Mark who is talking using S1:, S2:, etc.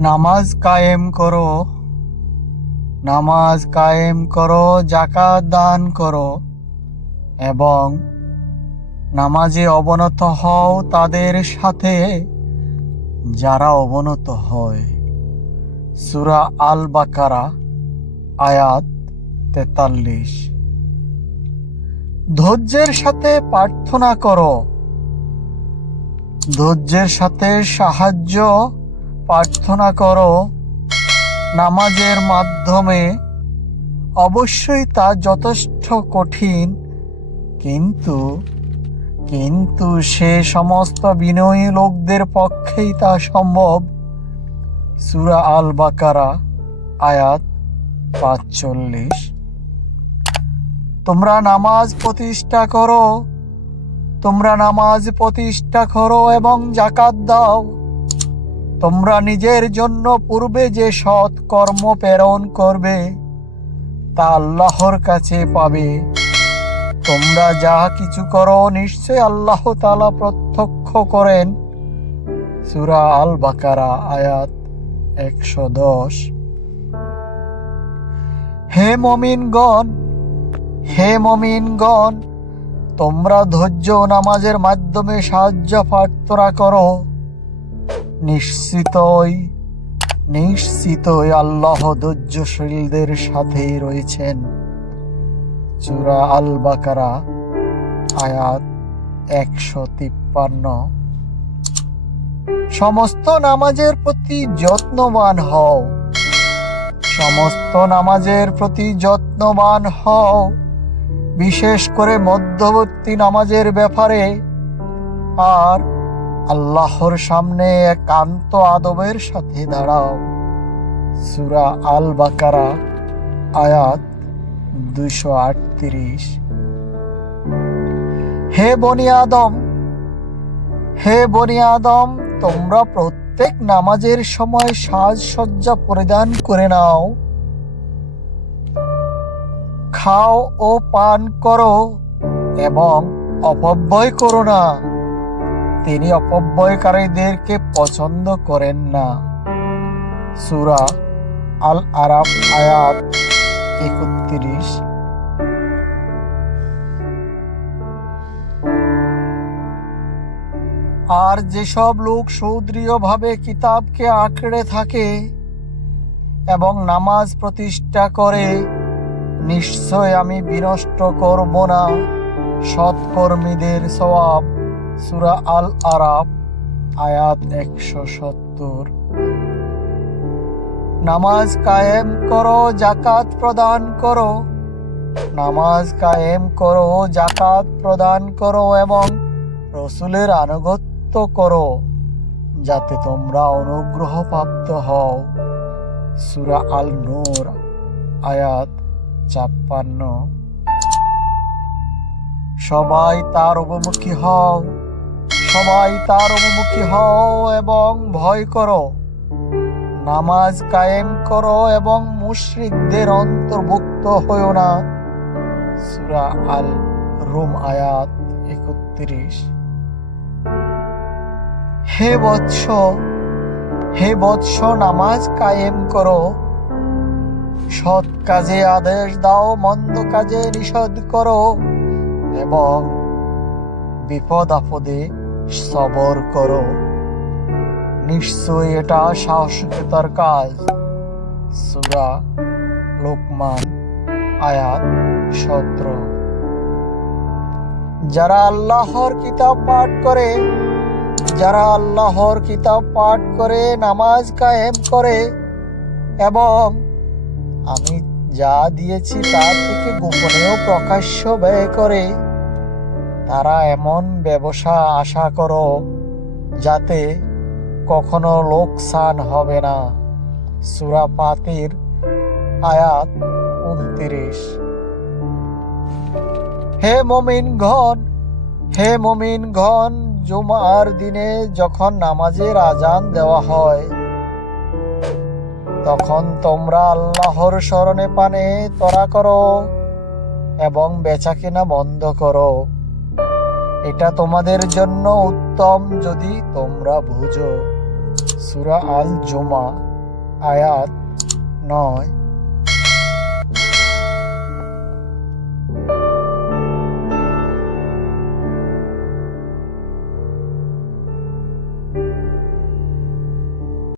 S1: নামাজ কায়েম করো। নামাজ কায়েম করো জাকাত দান করো এবং নামাজে অবনত হও তাদের সাথে যারা অবনত হয়। সুরা আল বাকারা আয়াত তেতাল্লিশ। ধৈর্যের সাথে প্রার্থনা করো। ধৈর্যের সাথে সাহায্য প্রার্থনা করো, নামাজের মাধ্যমে। অবশ্যই তা যথেষ্ট কঠিন, কিন্তু কিন্তু সে সমস্ত বিনয়ী লোকদের পক্ষেই তা সম্ভব। সুরা আল বাকারা আয়াত পাঁচচল্লিশ। তোমরা নামাজ প্রতিষ্ঠা করো, তোমরা নামাজ প্রতিষ্ঠা করো এবং জাকাত দাও। তোমরা নিজের জন্য পূর্বে যে সৎ কর্ম প্রেরণ করবে, তা আল্লাহর কাছে পাবে। তোমরা যা কিছু করো, নিশ্চয় আল্লাহ তালা প্রত্যক্ষ করেন। সুরা আল বাকারা আয়াত একশো দশ। হে মমিনগণ হে মমিনগণ, তোমরা ধৈর্য নামাজের মাধ্যমে সাহায্য প্রার্থনা করো। নিশ্চিতই নিশ্চিতই আল্লাহ ধৈর্যশীলদের সাথেই রয়েছেন। চূড়া আল বাকারা আয়াত একশো তিপ্পান্ন। সমস্ত নামাজের প্রতি যত্নবান হও। সমস্ত নামাজের প্রতি যত্নবান হও। বিশেষ করে মধ্যবর্তী নামাজের ব্যাপারে। আর আল্লাহর সামনে একান্ত আদবের সাথে দাঁড়াও। সুরা আল বাকারা আয়াত দুইশো আটত্রিশ। হে বনি আদম, হে বনি আদম, তোমরা প্রত্যেক নামাজের সময় সাজসজ্জা পরিধান করে নাও। খাও ও পান করো এবং অপব্যয় করো না। তিনি অপব্যয়কারীদেরকে পছন্দ করেন না। সুরা আল আরাফ আয়াত একত্রিশ। আর যেসব লোক সৌদৃঢ়ভাবে কিতাবকে আঁকড়ে থাকে এবং নামাজ প্রতিষ্ঠা করে, নিশ্চয় আমি বিনষ্ট করব না। সৎকর্মীদের সওয়াব সুরা আল আরাফ আয়াত একশো সত্তর। নামাজ কায়েম করো জাকাত প্রদান করো। নামাজ কায়েম করো জাকাত প্রদান করো এবং রসুলের আনুগত্য করো, যাতে তোমরা অনুগ্রহ প্রাপ্ত হও। সুরা আল নূর আয়াত ছাপ্পান্ন। সবাই তার অবমুখী হও। সবাই তার অবমুখী হও এবং ভয় করো। নামাজ কায়েম করো এবং মুশরিকদের অন্তর্ভুক্ত হইও না। সুরা আল রুম আয়াত একত্রিশ। হে বৎস হে বৎস, নামাজ কায়েম করো। সৎ কাজে আদেশ দাও, মন্দ কাজে নিষেধ করো এবং বিপদ আপদে সবর করো। নিশ্চয় এটা সাহসিকতার কাজ। সুরা লোকমান, আয়াত সতেরো। যারা আল্লাহর কিতাব পাঠ করে, যারা আল্লাহর কিতাব পাঠ করে, নামাজ কায়েম করে, এবং আমি যা দিয়েছি তার থেকে গোপনেও প্রকাশ্য ব্যয় করে তারা এমন ব্যবসা আশা করো যাতে কখনো লোকসান হবে না। সুরা পাতির আয়াত উনত্রিশ। হে মমিন ঘন হে মমিন ঘন জুমার দিনে যখন নামাজের আজান দেওয়া হয়, তখন তোমরা আল্লাহর স্মরণে পানে তরা করো এবং বেচা কেনা বন্ধ করো। এটা তোমাদের জন্য উত্তম যদি তোমরা বুঝো। সুরা আল জুমা আয়াত নয়।